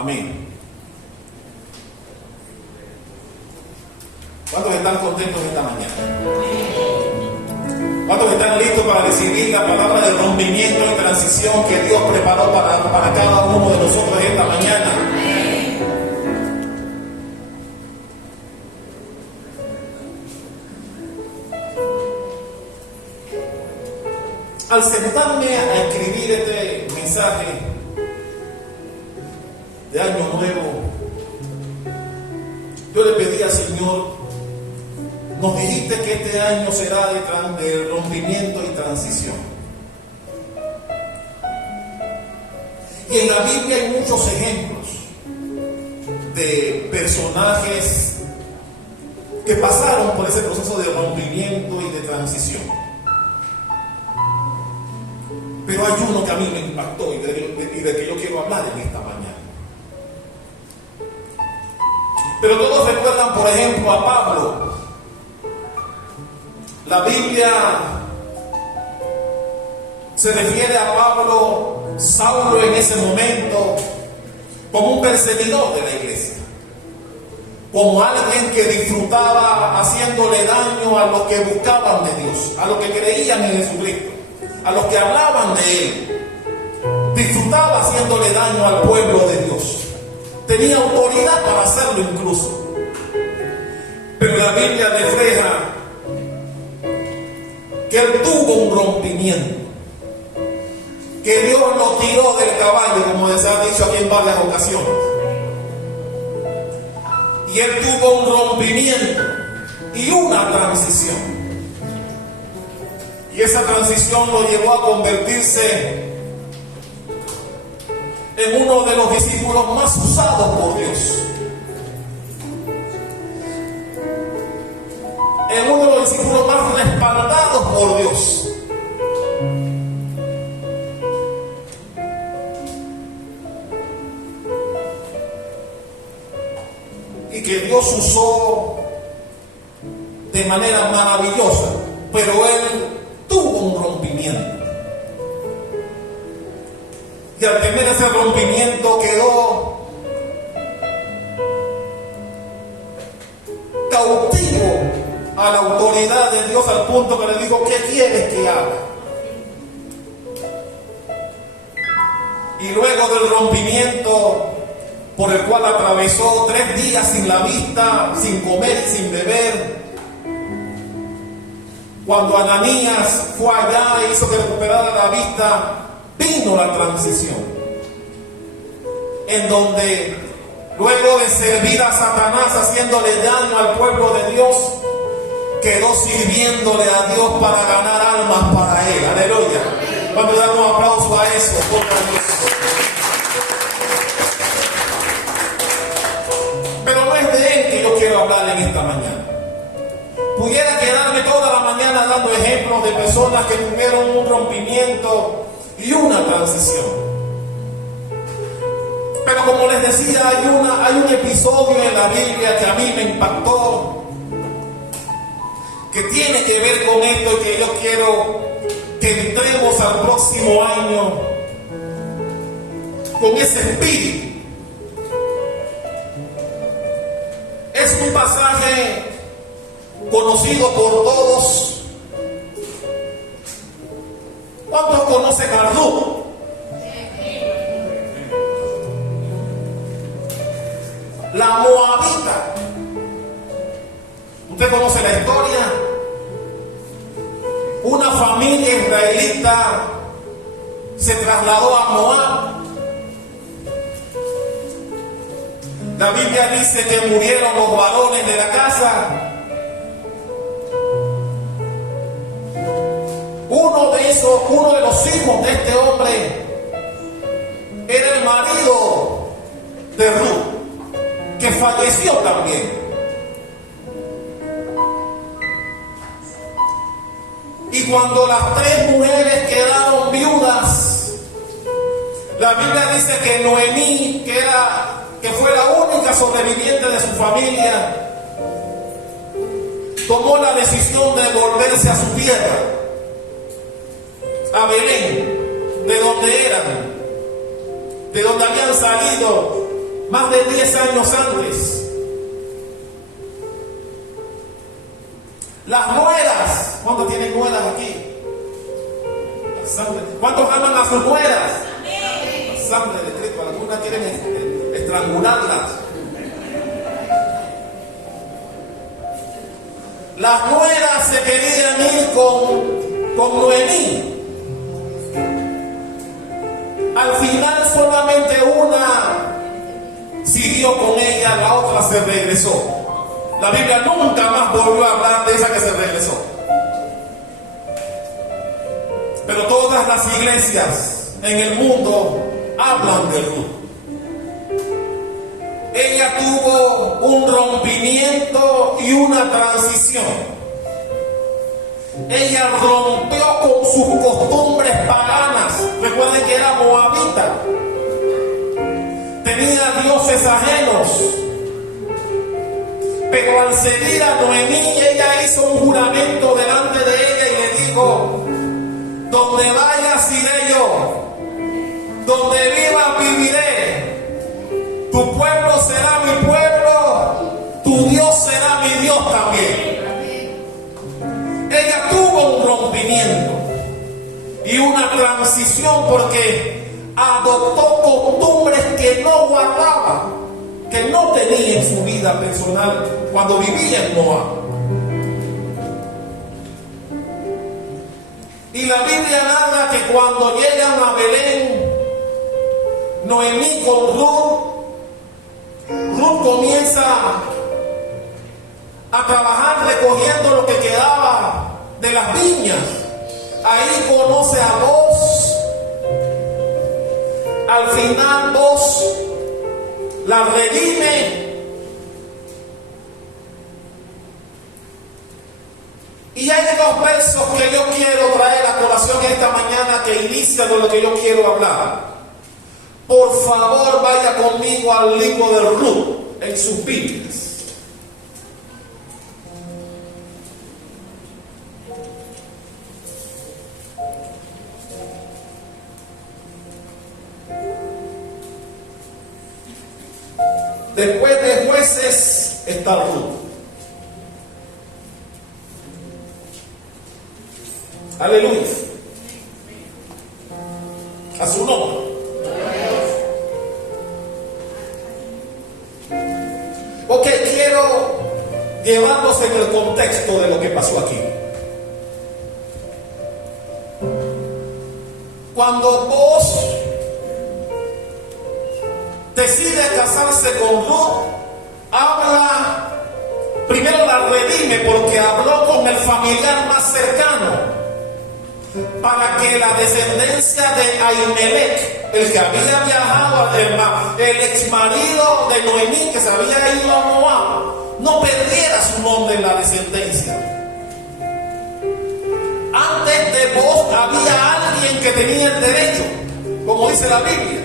Amén. ¿Cuántos están contentos esta mañana? ¿Cuántos están listos para recibir la palabra de rompimiento y transición que Dios preparó para cada uno de nosotros esta mañana? Al sentarme a escribir este mensaje de Año Nuevo, yo le pedí al Señor, nos dijiste que este año será de rompimiento y transición. Y en la Biblia hay muchos ejemplos de personajes que pasaron por ese proceso de rompimiento y de transición. Pero hay uno que a mí me impactó y de que yo quiero hablar en esta mañana. Pero todos recuerdan, por ejemplo, a Pablo. La Biblia se refiere a Pablo, Saulo en ese momento, como un perseguidor de la iglesia, como alguien que disfrutaba haciéndole daño a los que buscaban de Dios, a los que creían en Jesucristo, a los que hablaban de Él. Disfrutaba haciéndole daño al pueblo de Dios. Tenía autoridad para hacerlo incluso. Pero la Biblia refleja que él tuvo un rompimiento, que Dios lo tiró del caballo, como se ha dicho aquí en varias ocasiones, y él tuvo un rompimiento y una transición, y esa transición lo llevó a convertirse en uno de los discípulos más usados por Dios, en uno de los discípulos más respaldados por Dios. Y que Dios usó de manera maravillosa, pero él tuvo un rompimiento. Y al tener ese rompimiento quedó cautivo a la autoridad de Dios, al punto que le digo, ¿qué quieres que haga? Y luego del rompimiento, por el cual atravesó 3 días sin la vista, sin comer y sin beber, cuando Ananías fue allá e hizo que recuperara la vista, vino la transición, en donde luego de servir a Satanás haciéndole daño al pueblo de Dios, quedó sirviéndole a Dios para ganar almas para Él. Aleluya. Vamos a dar un aplauso a eso. Pero no es de Él que yo quiero hablar en esta mañana. Pudiera quedarme toda la mañana dando ejemplos de personas que tuvieron un rompimiento y una transición. Pero como les decía, hay un episodio en la Biblia que a mí me impactó, que tiene que ver con esto y que yo quiero que entremos al próximo año con ese espíritu. Es un pasaje conocido por todos. ¿Cuántos conocen a Ruth? La moabita. ¿Usted conoce la historia? Una familia israelita se trasladó a Moab. La Biblia dice que murieron los varones de la casa. Uno de los hijos de este hombre era el marido de Ruth, que falleció también. Y cuando las 3 mujeres quedaron viudas, la Biblia dice que Noemí, que fue la única sobreviviente de su familia, tomó la decisión de volverse a su tierra, a Belén, de donde eran, de donde habían salido más de 10 años antes. Las nueras, ¿cuántos tienen nueras aquí? ¿Cuántos aman a sus nueras? La sangre de Cristo. Algunas quieren estrangularlas. Las nueras se querían ir con Noemí. Al final solamente una siguió con ella, la otra se regresó. La Biblia nunca más volvió a hablar de esa que se regresó. Pero todas las iglesias en el mundo hablan de Ruth. Ella tuvo un rompimiento y una transición. Ella rompió con sus costumbres paganas. Recuerden que era moabita. Tenía dioses ajenos. Pero al seguir a Noemí, ella hizo un juramento delante de ella y le dijo: donde vayas iré yo, donde vivas viviré, tu pueblo será mi pueblo, tu Dios será mi Dios también. Ella tuvo un rompimiento y una transición porque adoptó costumbres que no guardaba, que no tenía en su vida personal cuando vivía en Moab. Y la Biblia narra que cuando llegan a Belén, Noemí con Ruth comienza a trabajar recogiendo lo que quedaba de las viñas. Ahí conoce a Boaz. Al final Boaz la redime. Y hay dos versos que yo quiero traer a colación esta mañana que inician con lo que yo quiero hablar. Por favor, vaya conmigo al libro de Ruth en sus Biblias. Después de Jueces está Ruth. Aleluya. A su nombre. Ok, quiero llevarnos en el contexto de lo que pasó aquí. Cuando Boaz decide casarse con Ruth, habla, primero la redime porque habló con el familiar más cercano, para que la descendencia de Ahimelech, el que había viajado, el ex marido de Noemí, que se había ido a Moab, no perdiera su nombre en la descendencia. Antes de Boaz había alguien que tenía el derecho, como dice la Biblia.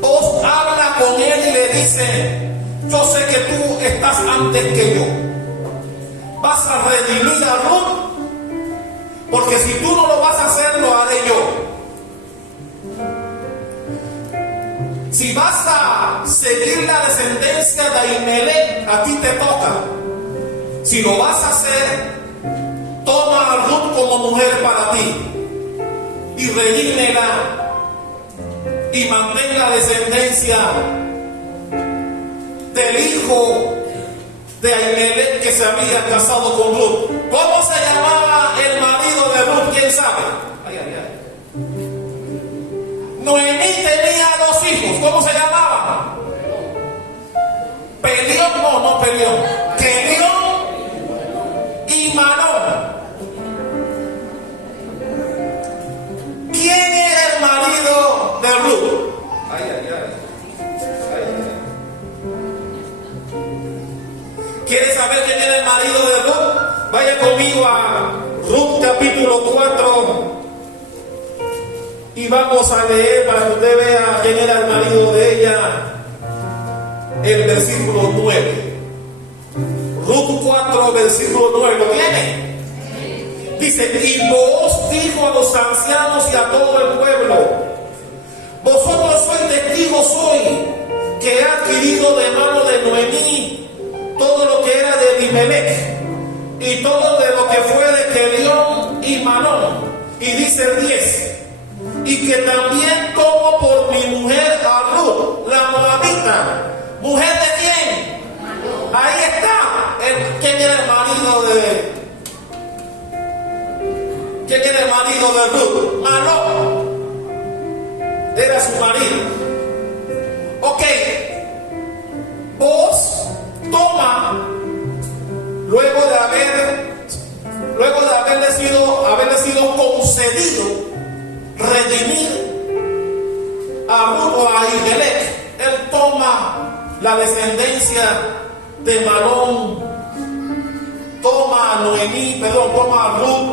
Boaz habla con él y le dice: yo sé que tú estás antes que yo, vas a redimir a Ruth, porque si tú no lo vas a hacer, lo haré yo. Si vas a seguir la descendencia de Ahimelech, a ti te toca. Si lo vas a hacer, toma a Ruth como mujer para ti y redímela y mantén la descendencia del hijo de Ahimelech que se había casado con Ruth. ¿Cómo se llamaba el marido de Ruth? ¿Quién sabe? Noemí tenía 2 hijos. ¿Cómo se llamaban? Pelión, no Pelión. Kelión y Manón. ¿Quién era el marido de Ruth? ¿Quieres saber quién era el marido de Ruth? Vaya conmigo a Ruth capítulo 4 y vamos a leer para que usted vea quién era el marido de ella. El versículo 9. Ruth 4, versículo 9. ¿Lo tiene? Dice: y Boaz dijo a los ancianos y a todo el pueblo: vosotros sois testigos hoy que ha adquirido de mano de Noemí todo lo que era de Elimelech y todo de lo que fue de Kelión y Malón. Y dice el 10, y que también tomo por mi mujer a Ruth, la moabita. ¿Mujer de quién? Ahí está. ¿Quién era el marido de? ¿Quién era el marido de Ruth? Malón. Era su marido. Ok. Vos toma, luego de haberle sido concedido redimir a Ruth o a Elimelech, él toma la descendencia de Malón, toma a Ruth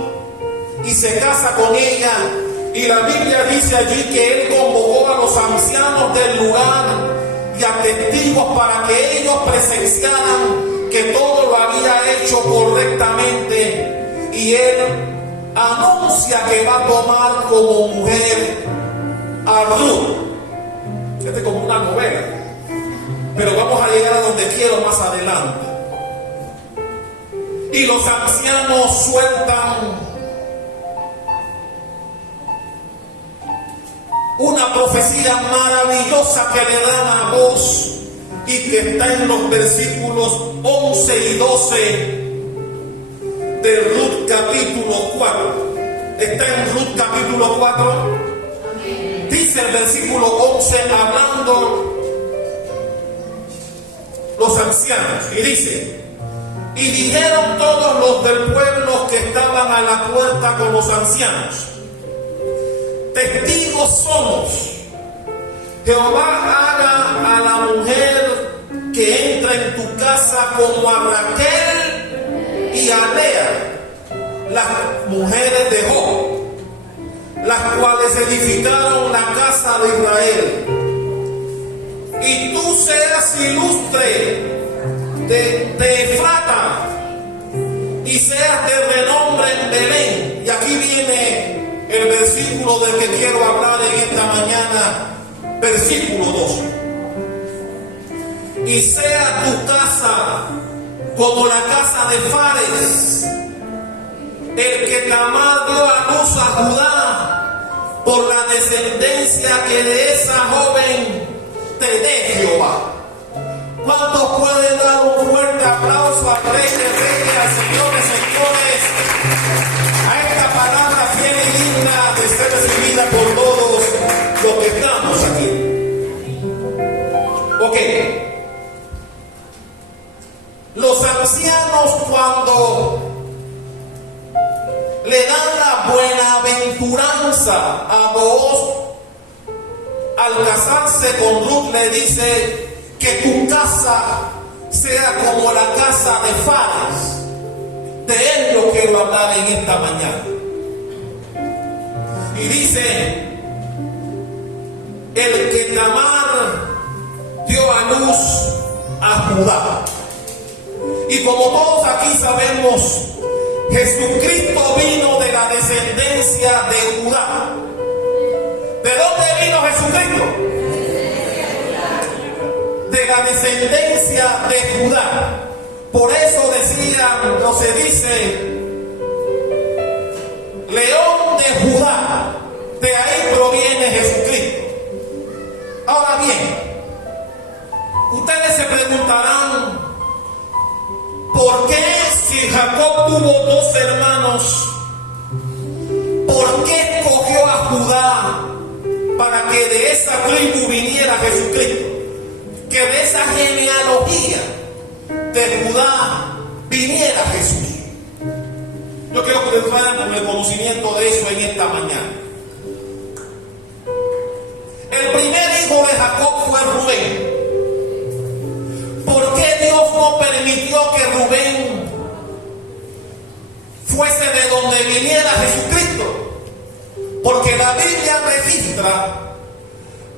y se casa con ella. Y la Biblia dice allí que él convocó a los ancianos del lugar y a testigos para que ellos presenciaran que todo lo había hecho correctamente. Y él anuncia que va a tomar como mujer a Ruth. Este es como una novela, pero vamos a llegar a donde quiero más adelante. Y los ancianos sueltan una profecía maravillosa que le dan a vos y que está en los versículos 11 y 12 de Ruth capítulo 4. Está en Ruth capítulo 4. Dice el versículo 11, hablando los ancianos, y dice: y dijeron todos los del pueblo que estaban a la puerta con los ancianos: testigos somos. Jehová haga a la mujer que entra en tu casa como a Raquel y a Lea, las mujeres de Job, las cuales edificaron la casa de Israel. Y tú seas ilustre de Efrata y seas de renombre en Belén. Y aquí viene el versículo del que quiero hablar en esta mañana, versículo 12. Y sea tu casa como la casa de Fares, el que Tamar dio a luz a Judá, por la descendencia que de esa joven te dé Jehová. ¿Cuántos pueden dar un fuerte aplauso al Rey de Reyes, al Señor de Señores, a esta palabra fiel y digna de ser recibida por todos los que estamos aquí? Ok. Los ancianos, cuando le dan la buenaventuranza a Booz al casarse con Ruth, le dice que tu casa sea como la casa de Fares. De él lo quiero hablar en esta mañana. Y dice: el que Tamar dio a luz a Judá. Y como todos aquí sabemos, Jesucristo vino de la descendencia de Judá. ¿De dónde vino Jesucristo? De la descendencia de Judá. Por eso decía, o se dice, León de Judá. De ahí proviene Jesucristo. Ahora bien, ustedes se preguntarán: ¿por qué, si Jacob tuvo dos hermanos, por qué escogió a Judá para que de esa tribu viniera Jesucristo? Que de esa genealogía de Judá viniera Jesús. Yo quiero que ustedes vayan con el conocimiento de eso en esta mañana. El primer hijo de Jacob fue Rubén. ¿Por qué Dios no permitió que Rubén fuese de donde viniera Jesucristo? Porque la Biblia registra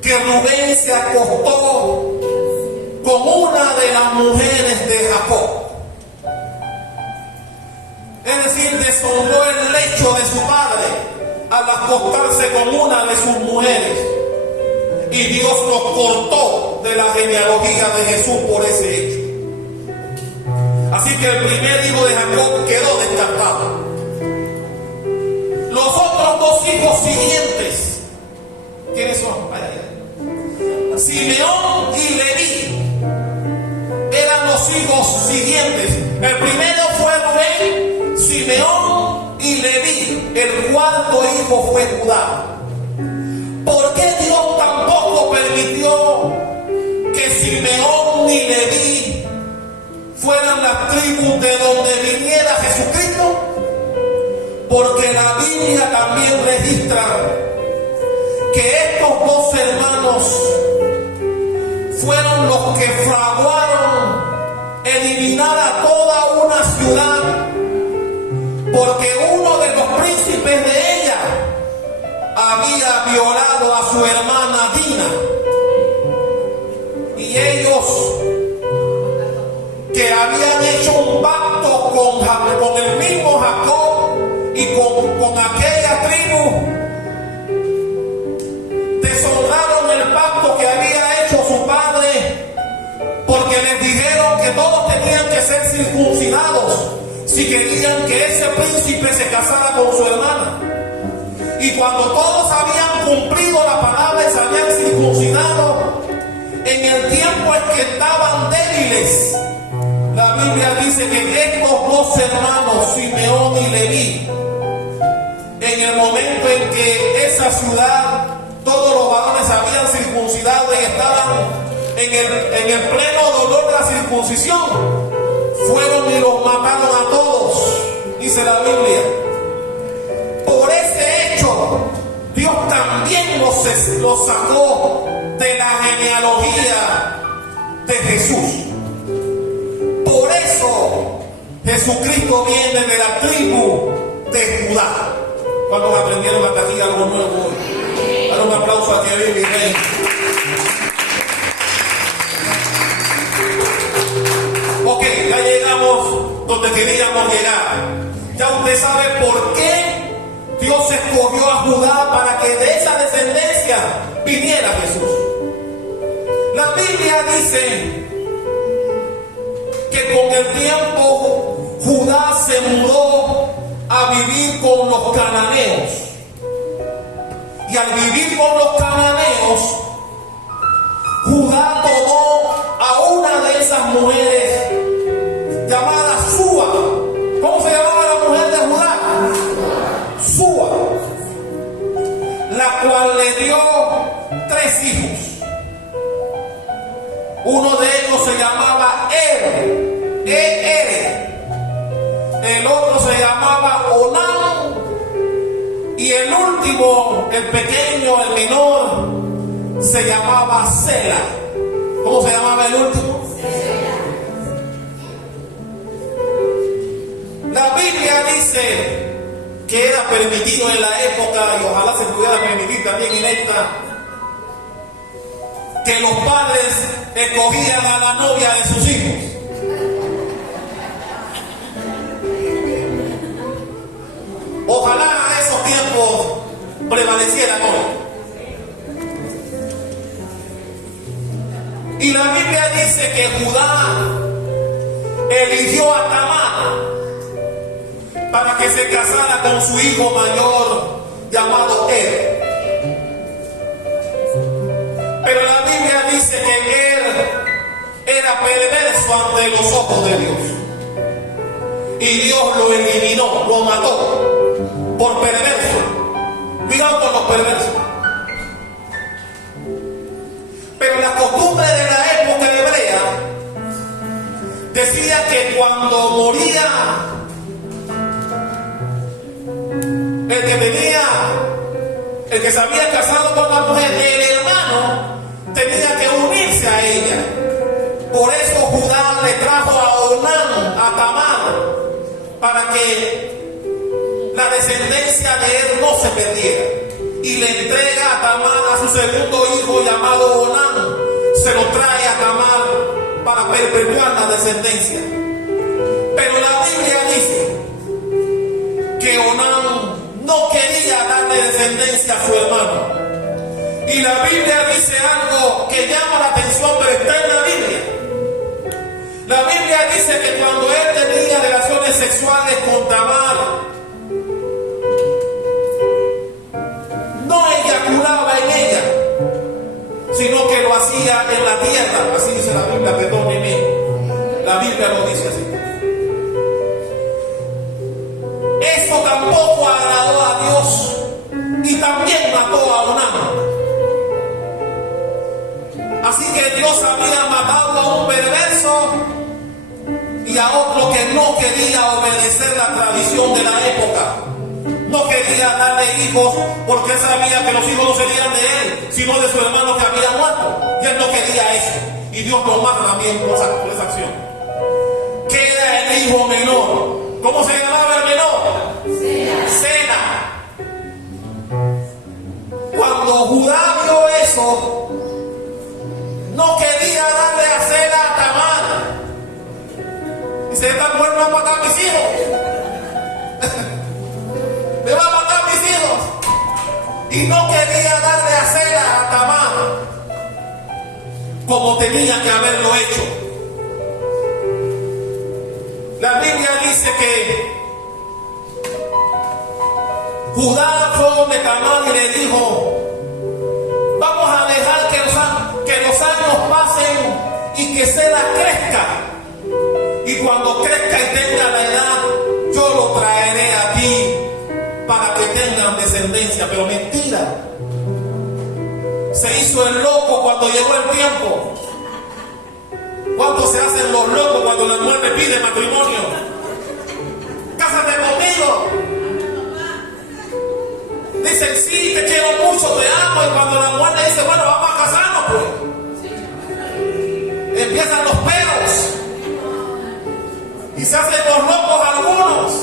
que Rubén se acostó con una de las mujeres de Jacob. Es decir, deshonró el lecho de su padre al acostarse con una de sus mujeres. Y Dios lo cortó de la genealogía de Jesús por ese hecho. Así que el primer hijo de Jacob quedó descartado. Los otros dos hijos siguientes, ¿quiénes son? Simeón y Leví eran los hijos siguientes. El primero fue Rubén, Simeón y Leví. El cuarto hijo fue Judá. ¿Por qué Dios tampoco permitió que Simeón y Leví fueran las tribus de donde viniera Jesucristo? Porque la Biblia también registra que estos dos hermanos fueron los que fraguaron eliminar a toda una ciudad, porque uno de los príncipes de ella había violado a su hermana Dina, y ellos, que habían hecho un pacto con el mismo Jacob y con aquella tribu, deshonraron el pacto que había hecho su padre, porque les dijeron que todos tenían que ser circuncidados si querían que ese príncipe se casara con su hermana. Y cuando todos habían cumplido la palabra y se habían circuncidado, en el tiempo en que estaban débiles, la Biblia dice que estos dos hermanos, Simeón y Leví, en el momento en que esa ciudad, todos los varones habían circuncidado y estaban en el pleno dolor de la circuncisión, fueron y los mataron a todos, dice la Biblia. Por ese hecho, Dios también los sacó de la genealogía de Jesús. Por eso Jesucristo viene de la tribu de Judá. ¿Cuántos aprendieron hasta aquí algo nuevo hoy? Dale un aplauso a Kevin y Rey. Ok, ya llegamos donde queríamos llegar. Ya usted sabe por qué Dios escogió a Judá, para que de esa descendencia viniera Jesús. La Biblia dice que con el tiempo Judá se mudó a vivir con los cananeos. Y al vivir con los cananeos, Judá tomó a una de esas mujeres llamada Súa. ¿Cómo se llamaba la mujer de Judá? Súa. La cual le dio 3 hijos. Uno de ellos se llamaba el otro se llamaba Onán, y el último, el pequeño, el menor, se llamaba Sela. ¿Cómo se llamaba el último? La Biblia dice que era permitido en la época, y ojalá se pudiera permitir también en esta, que los padres escogían a la novia de sus hijos. Ojalá esos tiempos prevalecieran hoy. Y la Biblia dice que Judá eligió a Tamar para que se casara con su hijo mayor llamado Er. Pero la Biblia dice que era perverso ante los ojos de Dios. Y Dios lo eliminó, lo mató por perverso. Cuidado con los perversos. Pero la costumbre de la época hebrea decía que cuando moría el que se había casado con la mujer, el hermano tenía que unirse a ella. Por eso Judá le trajo a Onán, a Tamar, para que la descendencia de él no se perdiera. Y le entrega a Tamar a su segundo hijo llamado Onán. Se lo trae a Tamar para perpetuar la descendencia. Pero la Biblia dice que Onán no quería darle descendencia a su hermano. Y la Biblia dice algo que llama la atención sexuales con Tamar, no eyaculaba en ella, sino que lo hacía en la tierra. Así dice la Biblia, perdónenme, la Biblia lo dice así. Eso tampoco agradó a Dios y también mató a Onán. Así que Dios había matado a un perverso y a otro que no quería obedecer la tradición de la época. No quería darle hijos porque él sabía que los hijos no serían de él, sino de su hermano que había muerto. Y él no quería eso. Y Dios lo mata también por esa acción. Queda el hijo menor. ¿Cómo se llamaba el menor? Sela. Cuando Judá vio eso, no quería darle a Sela a Tamar. Dice, esta mujer me va a matar a mis hijos. Me va a matar a mis hijos. Y no quería darle a Sela a Tamar como tenía que haberlo hecho. La Biblia dice que Judá fue donde Tamar y le dijo, vamos a dejar que los años pasen y que Sela crezca. Y cuando crezca y tenga la edad, yo lo traeré a ti para que tengan descendencia. Pero mentira. Se hizo el loco cuando llegó el tiempo. ¿Cuántos se hacen los locos cuando la mujer le pide matrimonio? Cásate conmigo. Dicen, sí, te quiero mucho, te amo. Y cuando la mujer le dice, bueno, vamos a casarnos, pues empiezan los peros. Y se hacen los locos algunos.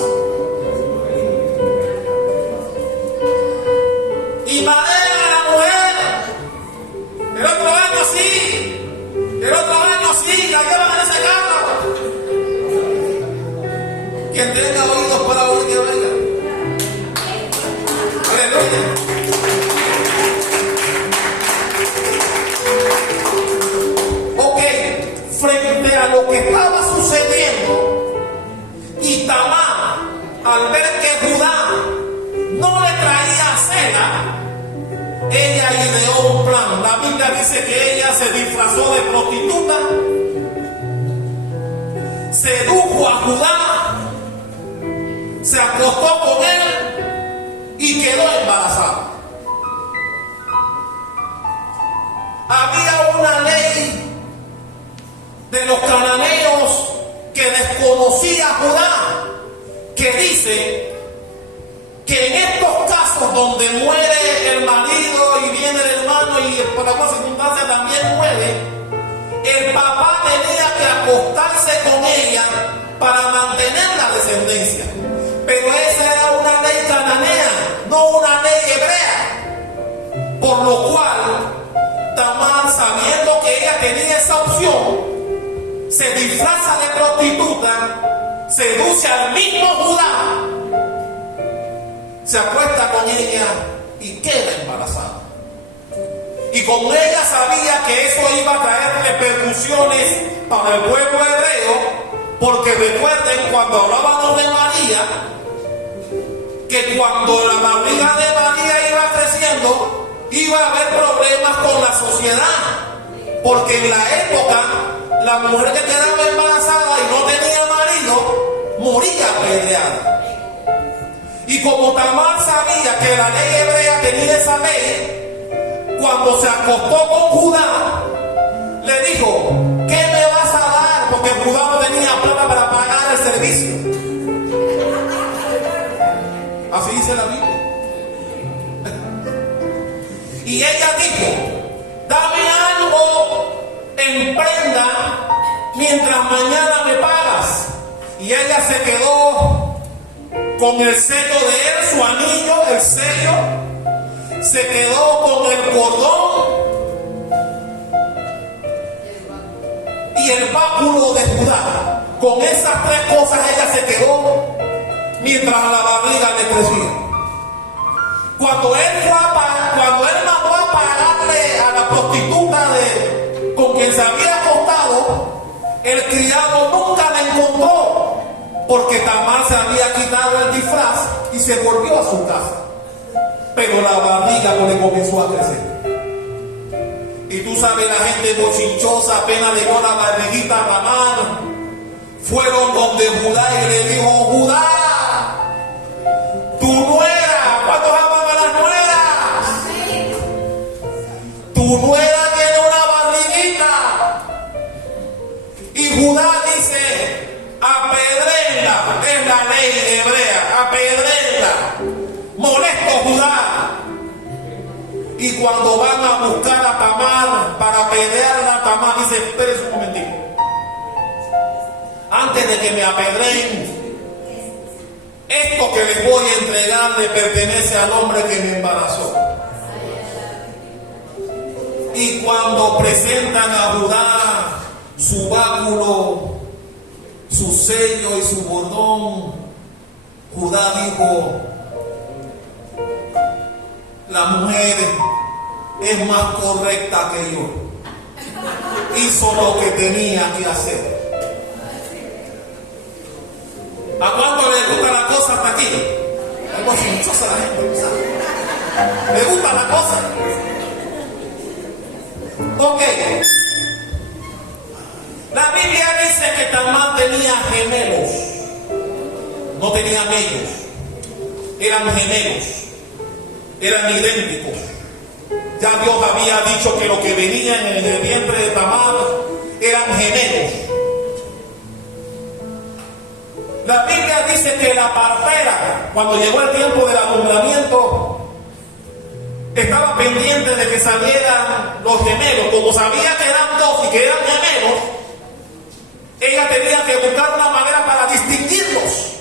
Y maderan a la mujer. El otro año sí. El otro año sí. La llevan en ese carro. Quien tenga oídos para oír, que venga. Aleluya. Ok. Frente a lo que estaba sucediendo, y Tamar, al ver que Judá no le traía a Sela, ella ideó un plan. La Biblia dice que ella se disfrazó de prostituta, sedujo a Judá, se acostó con él y quedó embarazada. Había una ley de los cananeos que desconocía Judá, que dice que en estos casos donde muere el marido y viene el hermano y por alguna circunstancia también muere, el papá tenía que acostarse con ella para mantener la descendencia. Pero esa era una ley cananea, no una ley hebrea. Por lo cual, Tamar, sabiendo que ella tenía esa opción, se disfraza de prostituta, seduce al mismo Judá, se acuesta con ella y queda embarazada. Y como ella sabía que eso iba a traer repercusiones para el pueblo hebreo, porque recuerden cuando hablábamos de María, que cuando la barriga de María iba creciendo, iba a haber problemas con la sociedad, porque en la época la mujer que quedaba embarazada y no tenía marido moría apedreada. Y como Tamar sabía que la ley hebrea tenía esa ley, cuando se acostó con Judá, le dijo, ¿qué me vas a dar? Porque Judá no tenía plata para pagar el servicio. Así dice la Biblia. Y ella dijo, dame algo en prenda mientras mañana me pagas. Y ella se quedó con el sello de él, su anillo, el sello, se quedó con el cordón y el báculo de Judá. Con esas tres cosas ella se quedó mientras la barriga le crecía. Cuando él mandó a pagarle a la prostituta con quien se había acostado, el criado nunca la encontró. porque Tamar se había quitado el disfraz y se volvió a su casa. Pero la barriga no le comenzó a crecer. Y tú sabes, la gente bochinchosa, apenas le dio la barriguita a Tamar, fueron donde Judá y le dijo: Judá, tu nuera, ¿cuántos aman a las nueras? Tu nuera tiene una barriguita. Y Judá dice: apedréla, es la ley hebrea, apedréla. Molesto Judá. Y cuando van a buscar a Tamar para apedrearla, Tamar dice: espérense un momentito, antes de que me apedreen, esto que les voy a entregar le pertenece al hombre que me embarazó. Y cuando presentan a Judá su báculo, su sello y su bordón, Judá dijo: la mujer es más correcta que yo, hizo lo que tenía que hacer. ¿A cuánto le gusta la cosa hasta aquí? Algo chinchosa la gente, ¿sabe? ¿Le gusta la cosa? Ok. La Biblia dice que Tamar tenía gemelos. No tenía mellos. Eran gemelos. Eran idénticos. Ya Dios había dicho que lo que venía en el vientre de Tamar eran gemelos. La Biblia dice que la partera, cuando llegó el tiempo del alumbramiento, estaba pendiente de que salieran los gemelos. Como sabía que eran dos y que eran gemelos, ella tenía que buscar una manera para distinguirlos.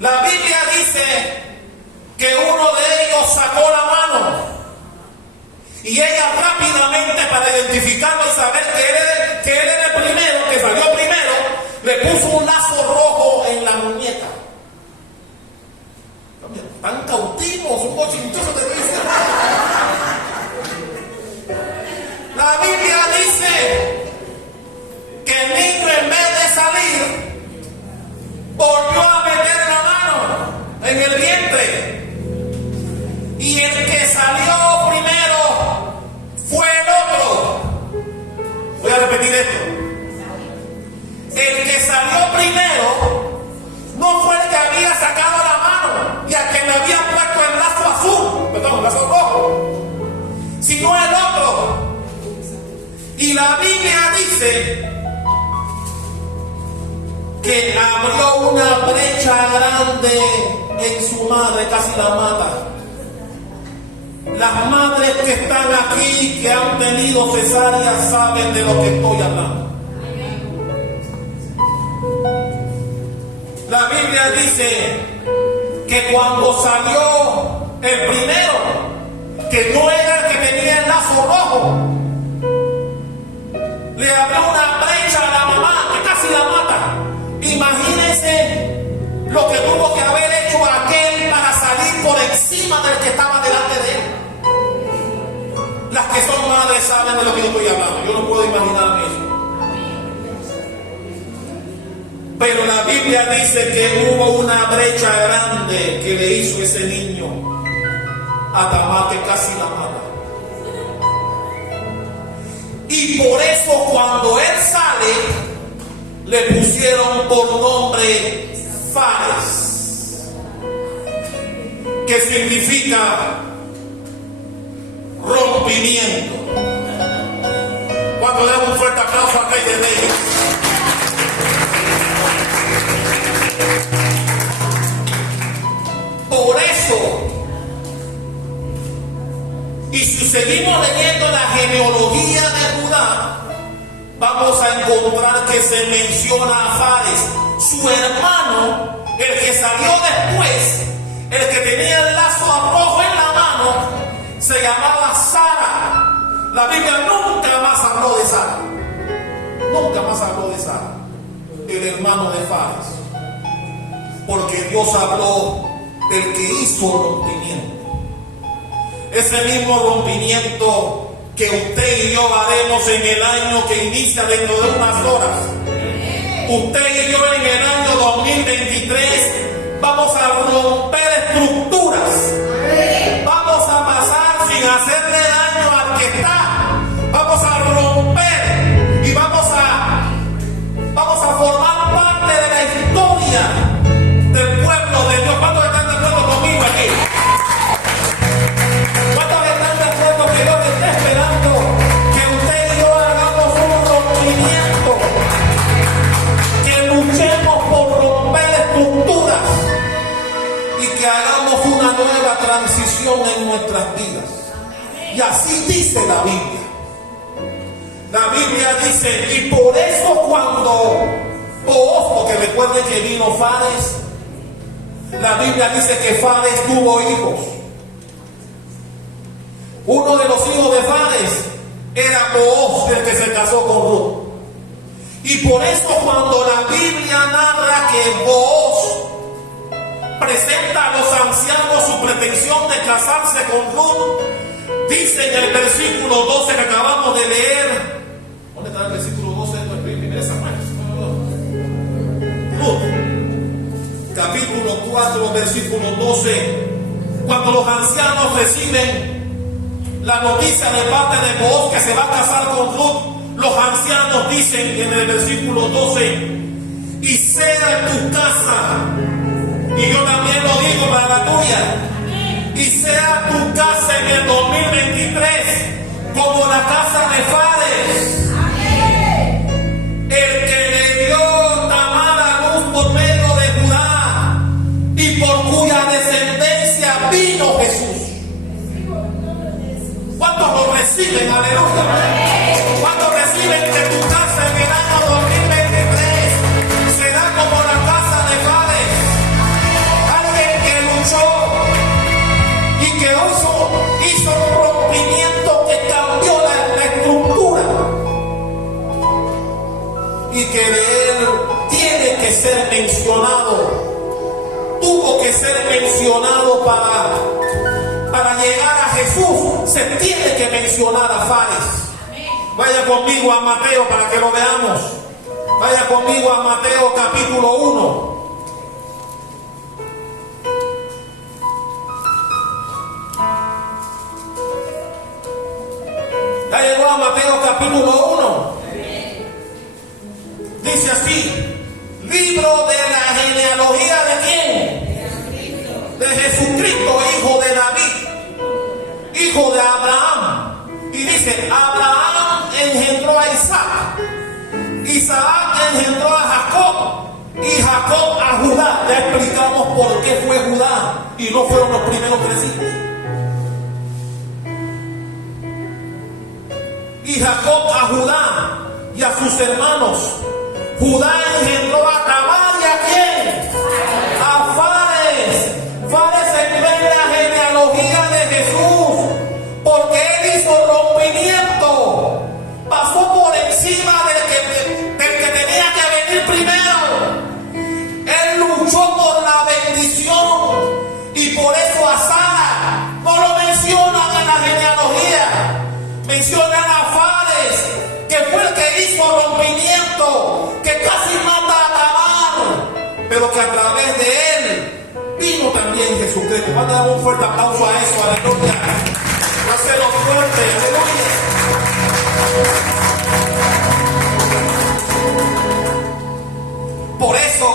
La Biblia dice que uno de ellos sacó la mano y ella rápidamente, para identificarlo y saber que él era el primero, que salió primero, le puso un lazo rojo en la muñeca. Están cautivos, un bochinchoso de risa. La Biblia dice que el niño, en vez de salir, volvió a meter la mano en el vientre. Y el que salió primero fue el otro. Voy a repetir esto. El que salió primero no fue el que había sacado la mano y a quien le habían puesto el lazo azul, perdón, el lazo rojo, sino el otro. Y la Biblia dice que abrió una brecha grande en su madre, casi la mata. Las madres que están aquí, que han tenido cesárea, saben de lo que estoy hablando. La Biblia dice que cuando salió el primero, que no era el que tenía el lazo rojo, le abrió una brecha a la mamá que casi la mata. Imagínense lo que tuvo que haber hecho aquel para salir por encima del que estaba delante de él. Las que son madres saben de lo que yo estoy hablando. Yo no puedo imaginarme eso. Pero la Biblia dice que hubo una brecha grande que le hizo ese niño a Tamar, que casi la mata. Y por eso cuando él sale, le pusieron por nombre Fares, que significa rompimiento. Cuando demos un fuerte aplauso al Rey de Reyes. Por eso, y si seguimos leyendo la genealogía de Judá, vamos a encontrar que se menciona a Fares, su hermano, el que salió después, el que tenía el lazo rojo en la mano, se llamaba Sara. La Biblia nunca más habló de Sara. Nunca más habló de Sara, el hermano de Fares. Porque Dios habló del que hizo rompimiento. Ese mismo rompimiento que usted y yo haremos en el año que inicia dentro de unas horas. Usted y yo en el año 2023 vamos a romper estructuras. Vamos a pasar sin hacerle daño al que está. Vamos a romper y vamos a formar parte de la historia del pueblo de Dios. ¿Cuántos están de acuerdo conmigo aquí? ¿Cuántos están de acuerdo que Dios está esperando que usted y yo hagamos un rompimiento? Que luchemos por romper estructuras y que hagamos una nueva transición en nuestras vidas. Y así dice la Biblia. La Biblia dice, y por eso cuando porque recuerden que vino Fares, la Biblia dice que Fares tuvo hijos. Uno de los hijos de Fares era Booz, el que se casó con Ruth. Y por eso cuando la Biblia narra que Booz presenta a los ancianos su pretensión de casarse con Ruth, dice en el versículo 12 que acabamos de leer. ¿Dónde está el versículo 12 de nuestra Samuel? Ruth, capítulo 4, versículo 12. Cuando los ancianos reciben la noticia de parte de Booz que se va a casar con Ruth, los ancianos dicen en el versículo 12, y sea tu casa, y yo también lo digo para la tuya, y sea tu casa en el 2023 como la casa de Fares, el que le dio Tamar a luz por medio de Judá y por cuya descendencia vino Jesús. ¿Cuántos lo reciben? Aleluya. ¿Cuántos reciben que tu casa en el año 2023 será como la casa de Fares? Alguien que luchó y que hizo un rompimiento que cambió la estructura y que de él tiene que ser mencionado. Tuvo que ser mencionado para llegar a Jesús. Se tiene que mencionar a Fares. Vaya conmigo a Mateo para que lo veamos. Vaya conmigo a Mateo capítulo 1. Ya llegó a Mateo capítulo 1. Dice así: libro de la genealogía de quién? De Jesucristo, hijo de David, hijo de Abraham. Y dice, Abraham engendró a Isaac, Isaac engendró a Jacob, y Jacob a Judá. Ya explicamos por qué fue Judá y no fueron los primeros 3 hijos. Y Jacob a Judá y a sus hermanos. Judá engendró a Tamar y a quién? A Fares. Fares se cree en la genealogía de Jesús porque él hizo rompimiento. Pasó por encima del que tenía que venir primero. Él luchó por la bendición y por eso a Sara no lo mencionan en la genealogía. Mencionan a Fares, que fue el que hizo rompimiento, que casi mata a Tamar, pero que a través de él vino también Jesucristo. Vamos a dar un fuerte aplauso a eso, aleluya. Dáselo fuerte, aleluya. Por eso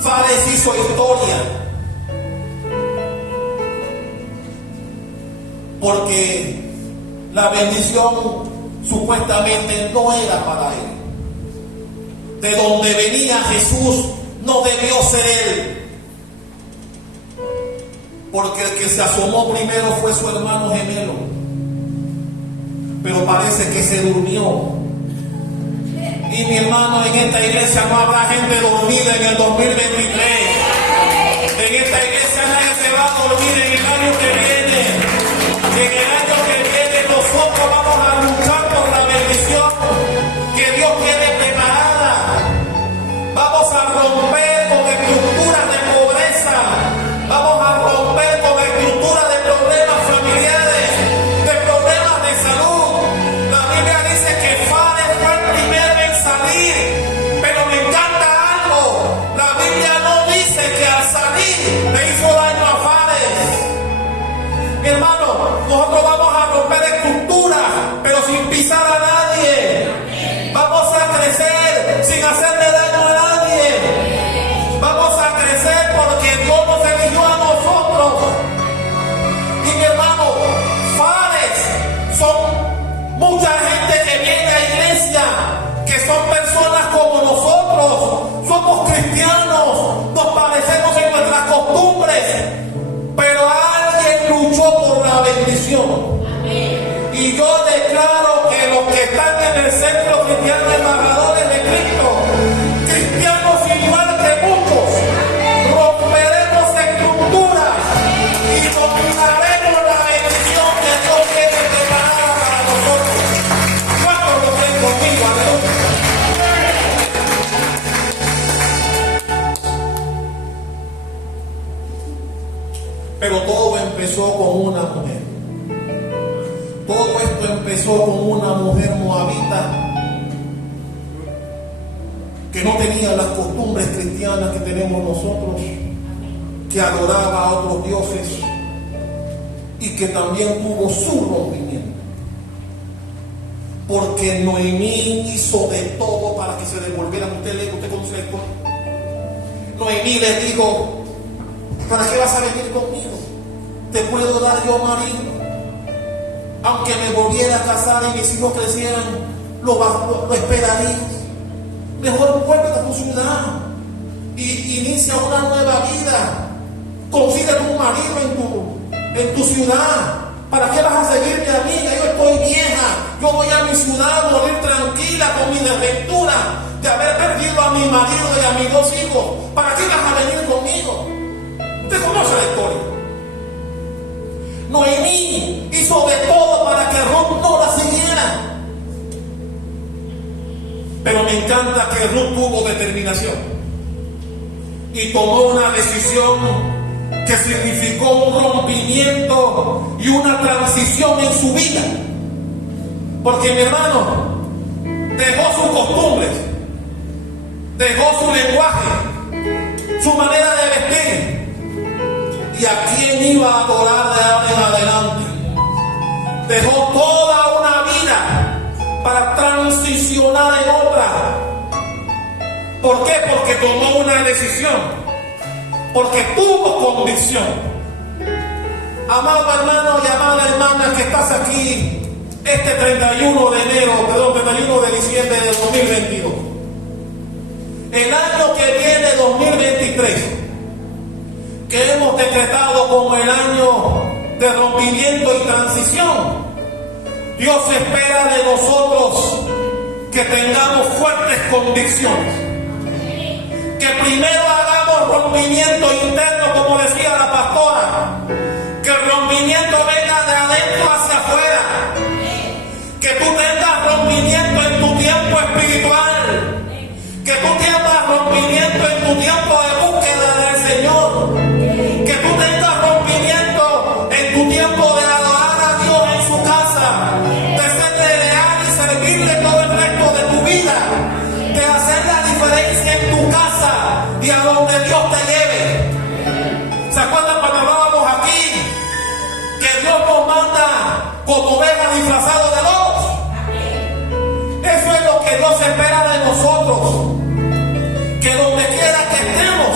Fares hizo historia, porque la bendición supuestamente no era para él. De donde venía Jesús no debió ser él, porque el que se asomó primero fue su hermano gemelo, pero parece que se durmió. Y mi hermano, en esta iglesia no habrá gente dormida en el 2023. En esta iglesia nadie se va a dormir en el año que viene. En el año que viene nosotros vamos a luchar por la bendición que Dios tiene preparada. Vamos a romper con estructuras de pobreza. Vamos a romper con estructuras de problemas familiares. hermano, nosotros vamos a romper estructuras, pero sin pisar a nadie. Vamos a crecer sin hacerle daño a nadie. Vamos a crecer porque Dios nos eligió a nosotros. Y mi hermano, fares son mucha gente que viene a iglesia, que son personas como nosotros. Somos cristianos, nos parecemos en nuestras costumbres, pero alguien luchó por la bendición. Y yo declaro que los que están en el centro cristiano, embajadores de Cristo, cristianos igual que muchos, romperemos estructuras y dominaremos la bendición que Dios tiene preparada para nosotros. ¿Cuántos lo creen conmigo? Aleluya. Pero todo empezó con una mujer. Todo esto empezó con una mujer moabita que no tenía las costumbres cristianas que tenemos nosotros, que adoraba a otros dioses y que también tuvo su rompimiento. Porque Noemí hizo de todo para que se devolvieran. Usted conoce esto. Noemí le dijo: ¿para qué vas a venir conmigo? Te puedo dar yo marido. Aunque me volviera a casar y mis hijos crecieran, lo esperarías. Mejor vuelve a tu ciudad y inicia una nueva vida. Consigue un marido en tu ciudad. ¿Para qué vas a seguirme a mí? Yo estoy vieja. Yo voy a mi ciudad a morir tranquila con mi desventura de haber perdido a mi marido y a mis 2 hijos. ¿Para qué vas a venir conmigo? Usted conoce la historia. Noemí hizo de todo para que Ruth no la siguiera. Pero me encanta que Ruth tuvo determinación y tomó una decisión que significó un rompimiento y una transición en su vida. Porque mi hermano dejó sus costumbres, dejó su lenguaje, su manera de vestir. ¿Y a quién iba a adorar de ahora en adelante? Dejó toda una vida para transicionar en otra. ¿Por qué? Porque tomó una decisión. Porque tuvo convicción. Amado hermano y amada hermana que estás aquí este 31 de diciembre de 2022. El año que viene, 2023, que hemos decretado como el año de rompimiento y transición, Dios espera de nosotros que tengamos fuertes convicciones, que primero hagamos rompimiento interno, como decía la pastora, que el rompimiento venga de adentro hacia afuera, que tú tengas rompimiento en tu tiempo espiritual, que tú tengas rompimiento en tu tiempo de búsqueda del Señor, que tú tengas rompimiento en tu tiempo de adorar a Dios en su casa, de serle leal y servirle todo el resto de tu vida, de hacer la diferencia en tu casa y a donde Dios te lleve. ¿Se acuerdan cuando hablábamos aquí que Dios nos manda como ovejas disfrazados de lobos? Eso es lo que Dios espera de nosotros, que donde quiera que estemos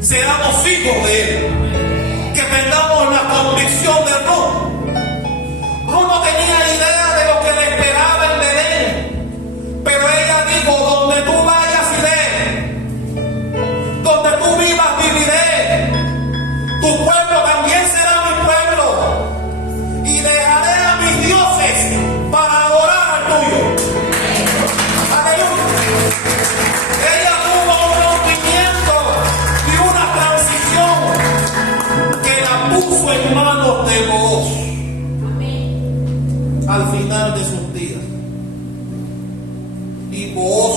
seamos hijos de Él, que tengamos la convicción de Ruth. Ruth no tenía idea de lo que le esperaba en Belén, pero ella dijo: donde tú vayas iré, donde tú vivas viviré, tu pueblo también será mi pueblo, y dejaré a mis dioses para adorar al tuyo. Aleluya. Ella tuvo un rompimiento y una transición que la puso en manos de Booz al final de sus días. Y Booz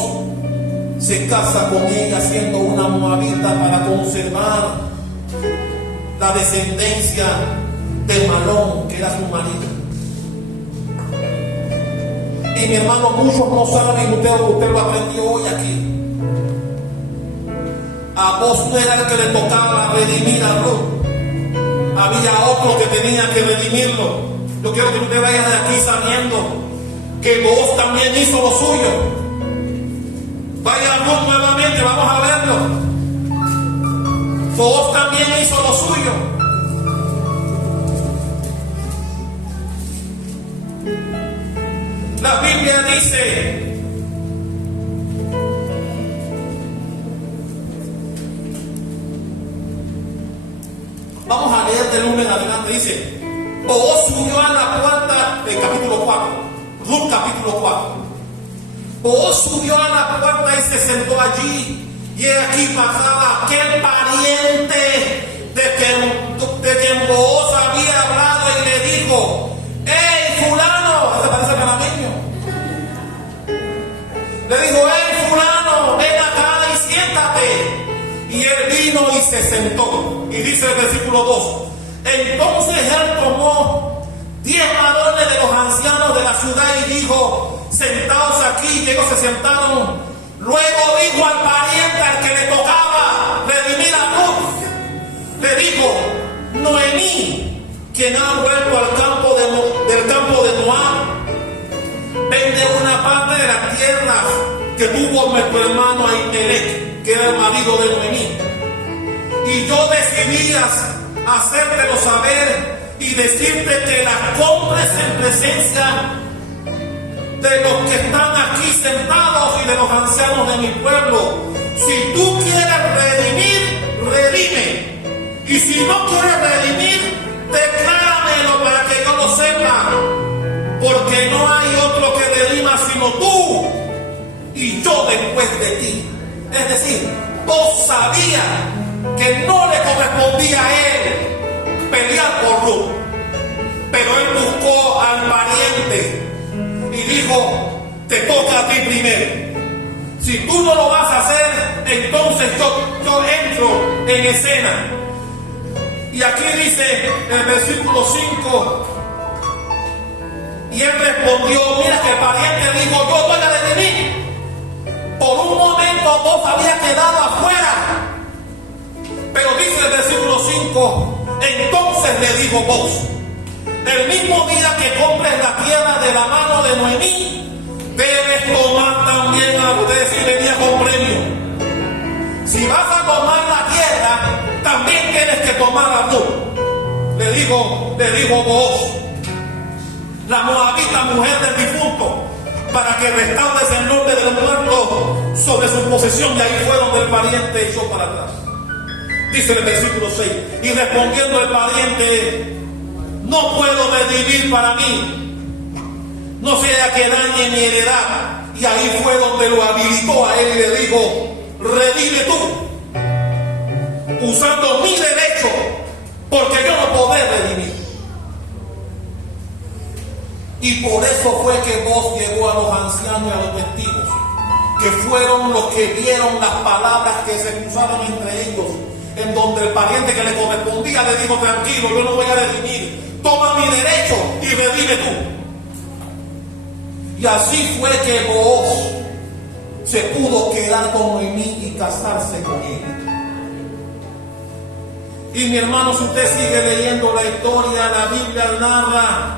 se casa con ella siendo una moabita para conservar la descendencia de Malón, que era su marido. Y mi hermano, muchos no saben, usted lo aprendió hoy aquí. A Booz no era el que le tocaba redimir a Ruth. había otro que tenía que redimirlo. Yo quiero que usted vaya de aquí sabiendo que Booz también hizo lo suyo. Vaya a Ruth nuevamente, vamos a verlo. Booz también hizo lo suyo. La Biblia dice, vamos a leer del 1 en adelante, dice, Booz subió a la puerta del capítulo 4, Ruth capítulo 4. Booz subió a la puerta y se sentó allí, y aquí pasaba aquel pariente de quien Booz había hablado y le dijo, ¡hey fulano! ¿Se parece al panameño? Le dijo, ¡hey fulano! Ven acá y siéntate. Y él vino y se sentó. Y dice el versículo 2, entonces él tomó 10 varones de los ancianos de la ciudad y dijo, sentaos aquí. Y ellos se sentaron. Luego dijo al pariente al que le tocaba redimir a Ruth, le dijo, Noemí, quien ha vuelto del campo de Moab, vende una parte de las tierras que tuvo nuestro hermano Ahimelech, que era el marido de Noemí. Y yo decidí hacértelo saber y decirte que las compres en presencia de los que están aquí sentados y de los ancianos de mi pueblo. Si tú quieres redimir, redime. Y si no quieres redimir, decláramelo para que yo lo sepa. Porque no hay otro que redima sino tú y yo después de ti. Es decir, vos sabías que no le correspondía a él pelear por Ruth, pero él buscó al pariente y dijo, te toca a ti primero. Si tú no lo vas a hacer, entonces yo entro en escena. Y aquí dice el versículo 5, y él respondió, mira que el pariente dijo, yo voy a redimir. Por un momento vos había quedado afuera. Pero dice el versículo 5, entonces le dijo Booz, el mismo día que compres la tierra de la mano de Noemí, debes tomar también a ustedes y venía con premio. Si vas a tomar la tierra, también tienes que tomar a Ruth. Le dijo Booz, la moabita mujer del difunto, para que restaures el nombre del muerto sobre su posesión. Y ahí fue donde el pariente echó para atrás. Dice el versículo 6, y respondiendo el pariente, no puedo redimir para mí, no sea que dañe mi heredad. Y ahí fue donde lo habilitó a él y le dijo, redime tú, usando mi derecho, porque yo no podré redimir. Y por eso fue que Booz llegó a los ancianos y a los testigos, que fueron los que vieron las palabras que se cruzaron entre ellos, en donde el pariente que le correspondía le dijo, tranquilo, yo no voy a redimir, toma mi derecho y redime tú. Y así fue que Booz se pudo quedar con Noemí y casarse con ella. Y mi hermano, si usted sigue leyendo la historia, la Biblia narra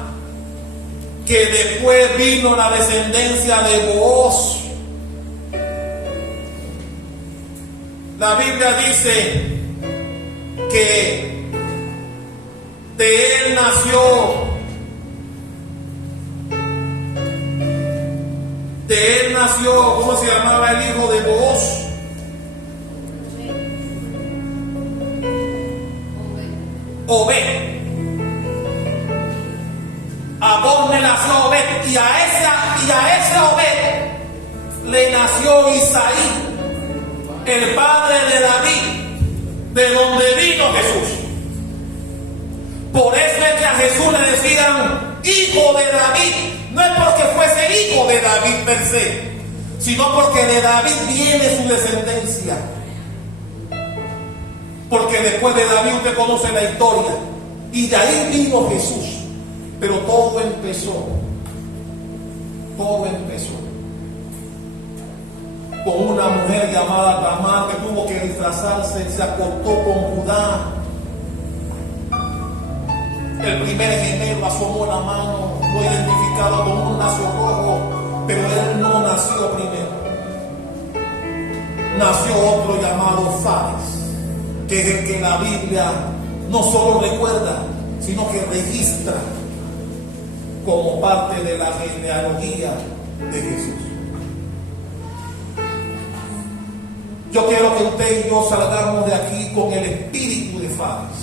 que después vino la descendencia de Booz. La Biblia dice que de él nació, ¿cómo se llamaba el hijo de Booz? Obed. A Booz le nació Obed, y a ese Obed le nació Isaí, el padre de David, de donde vino Jesús. Por eso es que a Jesús le decían hijo de David, no es porque fuese hijo de David per se, sino porque de David viene su descendencia. Porque después de David usted conoce la historia, y de ahí vino Jesús. Pero todo empezó con una mujer llamada Tamar, que tuvo que disfrazarse, se acostó con Judá El primer gemelo asomó la mano, lo identificaba como un lazo rojo, pero él no nació primero. Nació otro llamado Fares, que es el que la Biblia no solo recuerda, sino que registra como parte de la genealogía de Jesús. Yo quiero que usted y yo salgamos de aquí con el espíritu de Fares,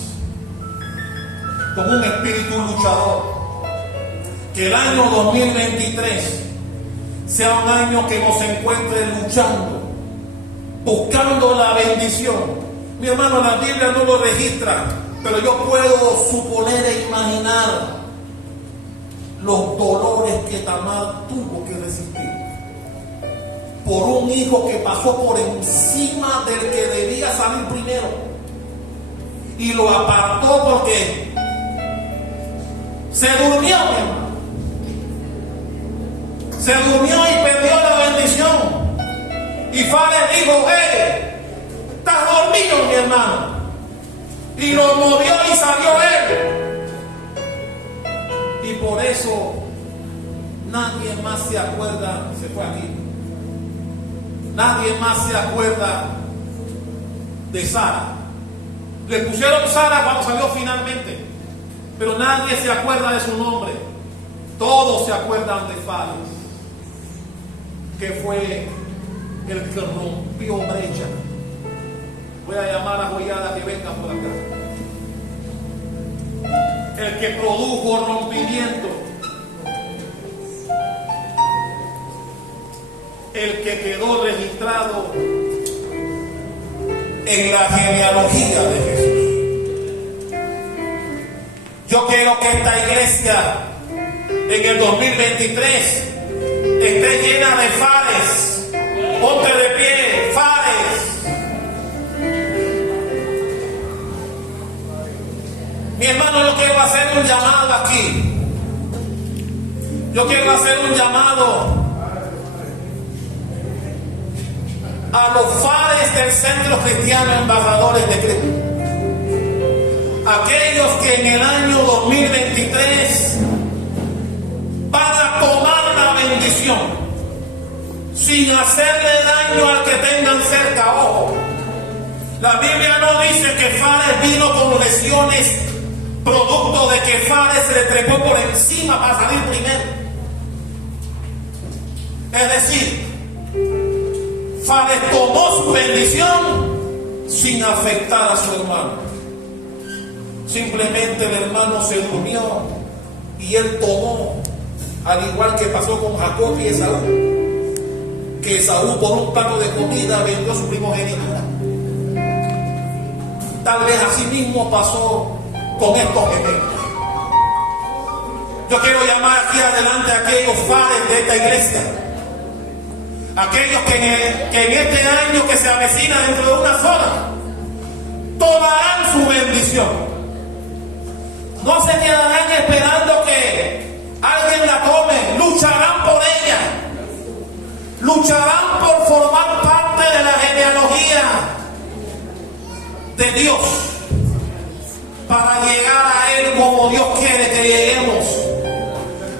con un espíritu luchador. Que el año 2023 sea un año que nos encuentre luchando, buscando la bendición. Mi hermano, la Biblia no lo registra, pero yo puedo suponer e imaginar los dolores que Tamar tuvo que resistir por un hijo que pasó por encima del que debía salir primero y lo apartó porque se durmió, mi hermano. Se durmió y perdió la bendición. Y Fares dijo: hey, estás dormido, mi hermano. Y lo movió y salió él. Y por eso nadie más se acuerda, se fue aquí. Nadie más se acuerda de Sara. Le pusieron Sara cuando salió finalmente, pero nadie se acuerda de su nombre. Todos se acuerdan de Fares, que fue el que rompió brecha. Voy a llamar a Joyada que venga por acá. El que produjo rompimiento. El que quedó registrado en la genealogía de Jesús. Yo quiero que esta iglesia en el 2023 esté llena de Fares. Ponte de pie, Fares. Mi hermano, yo quiero hacer un llamado aquí. Yo quiero hacer un llamado a los Fares del Centro Cristiano Embajadores de Cristo. Aquellos que en el año 2023 van a tomar la bendición sin hacerle daño al que tengan cerca. Ojo, la Biblia no dice que Fares vino con lesiones producto de que Fares se le trepó por encima para salir primero. Es decir, Fares tomó su bendición sin afectar a su hermano. Simplemente el hermano se durmió y él tomó, al igual que pasó con Jacob y Esaú, que Esaú por un plato de comida vendió su primogenitura. Tal vez así mismo pasó con estos ejemplos. Yo quiero llamar aquí adelante a aquellos Fares de esta iglesia, aquellos que en este año que se avecina dentro de una zona tomarán su bendición. No se quedarán esperando que alguien la tome, lucharán por ella, lucharán por formar parte de la genealogía de Dios, para llegar a Él como Dios quiere que lleguemos,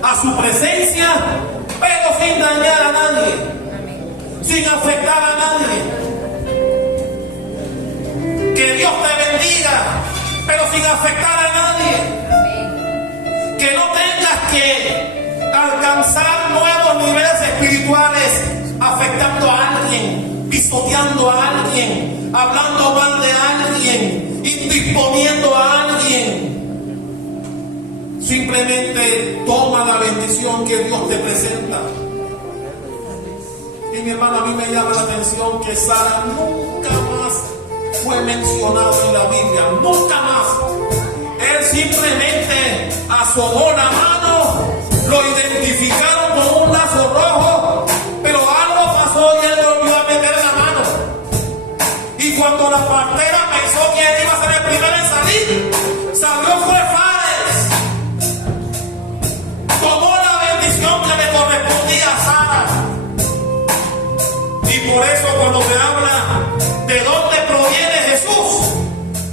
a su presencia, pero sin dañar a nadie, sin afectar a nadie. Que Dios te bendiga, pero sin afectar a nadie. Que no tengas que alcanzar nuevos niveles espirituales afectando a alguien, pisoteando a alguien, hablando mal de alguien, indisponiendo a alguien. Simplemente toma la bendición que Dios te presenta. Y mi hermano, a mí me llama la atención que Sara nunca más fue mencionado en la Biblia, nunca más. Él simplemente asomó la mano, lo identificaron con un lazo rojo, pero algo pasó y él volvió a meter la mano. Y cuando la partera pensó que él iba a ser el primero en salir, salió fue Fares. Tomó la bendición que le correspondía a Sara. Y por eso cuando se habla de dónde proviene Jesús,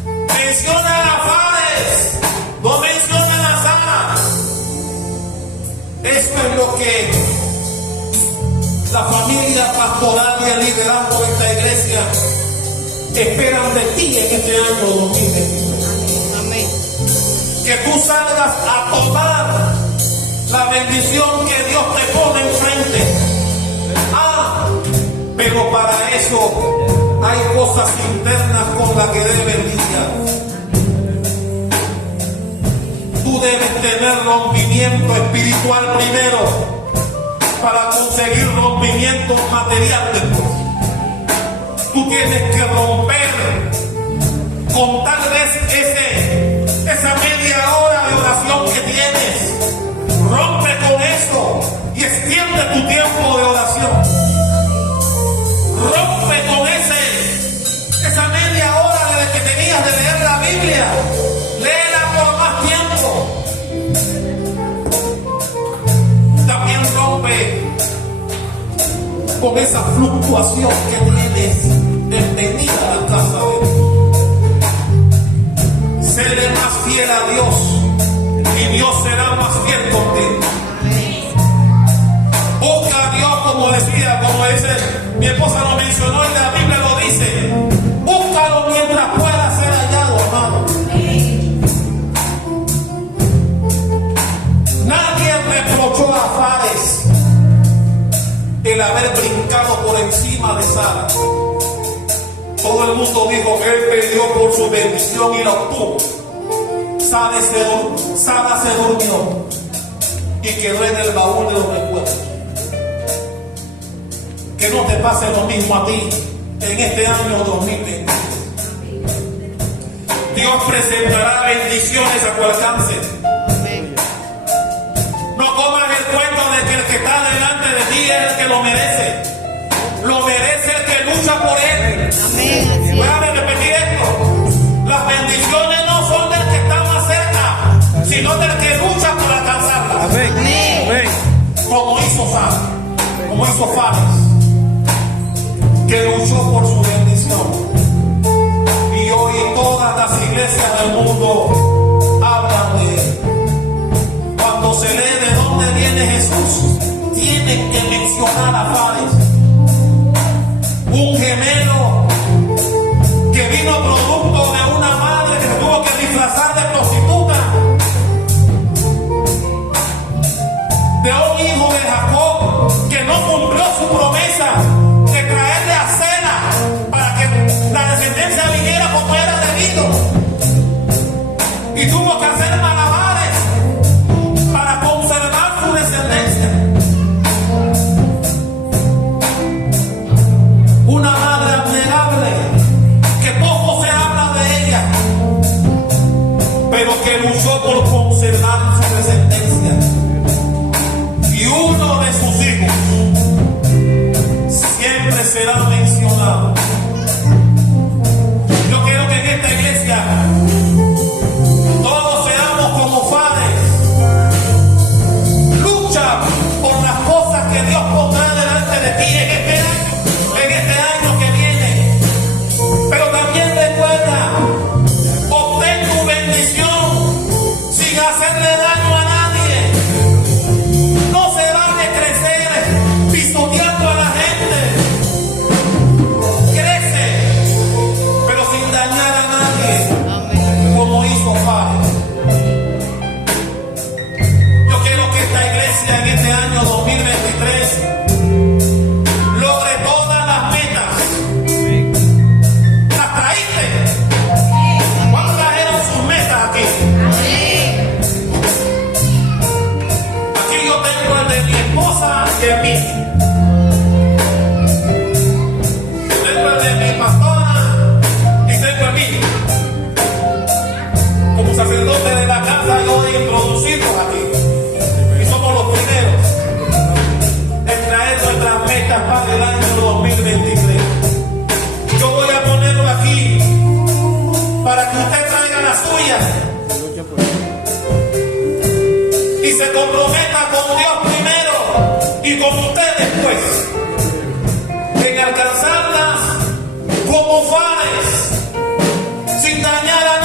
menciona a Fares, no menciona Esto es lo que la familia pastoral y el liderazgo de esta iglesia esperan de ti en este año 2023. Amén. Que tú salgas a tomar la bendición que Dios te pone enfrente. Pero para eso hay cosas internas con las que debes lidiar. Tú debes tener rompimiento espiritual primero para conseguir rompimiento material después. Tú tienes que romper con tal vez esa media hora de oración que tienes. Rompe con eso y extiende tu tiempo de oración. Rompe con esa media hora de que tenías de leer la Biblia. Léela por más tiempo. También rompe con esa fluctuación que tienes de venir a la casa de Dios. Seré más fiel a Dios y Dios será más fiel contigo. Busca a Dios, como dice mi esposa, lo mencionó y la Biblia lo dice. Búscalo mientras pueda ser hallado, hermano. Nadie reprochó a Fares el haber brincado por encima de Sara. Todo el mundo dijo que él pidió por su bendición y la obtuvo. Sara se durmió y quedó en el baúl de los recuerdos. Que no te pase lo mismo a ti en este año 2020. Dios presentará bendiciones a tu alcance. No comas el cuento de que el que está delante de ti es el que lo merece. Lo merece el que lucha por él. Amén. Déjame repetir esto. Las bendiciones no son del que está más cerca, sino del que lucha por alcanzarlas. Amén. Como hizo Sara, como hizo Fares, que luchó por su bendición. Y hoy todas las iglesias del mundo hablan de él. Cuando se lee de dónde viene Jesús, tienen que mencionar a Fares, un gemelo que vino producto de una madre que se tuvo que disfrazar de prostituta, de un hijo de Jacob que no cumplió su promesa de traerle a cena para que la descendencia viniera como era debido, y tuvo que hacer malabares para conservar su descendencia. Una madre abnegable que poco se habla de ella, pero que luchó por conservar su descendencia. Y uno de sus hijos siempre será mencionado. Yo quiero que en esta iglesia todos seamos como Fares. Lucha por las cosas que Dios pondrá delante de ti en este año que viene. Pero también recuerda, obtén tu bendición sin hacerle daño a nadie. No se vale crecer pisoteando a la gente. Crece, pero sin dañar a nadie, como hizo Fares. Yo quiero que esta iglesia en este año 2023 logre todas las metas. ¿Las traíste? ¿Cuántos trajeron sus metas aquí? Aquí yo tengo el de mi esposa y el mío. Tengo el de mi pastora y tengo el mío. Como sacerdote de la casa yo he introducido aquí. Y somos los primeros en traer nuestras metas para el año 2023. Yo voy a ponerlo aquí para que usted traiga la suya y se comprometa con Dios primero y con usted después en alcanzarlas como Fares, sin dañar a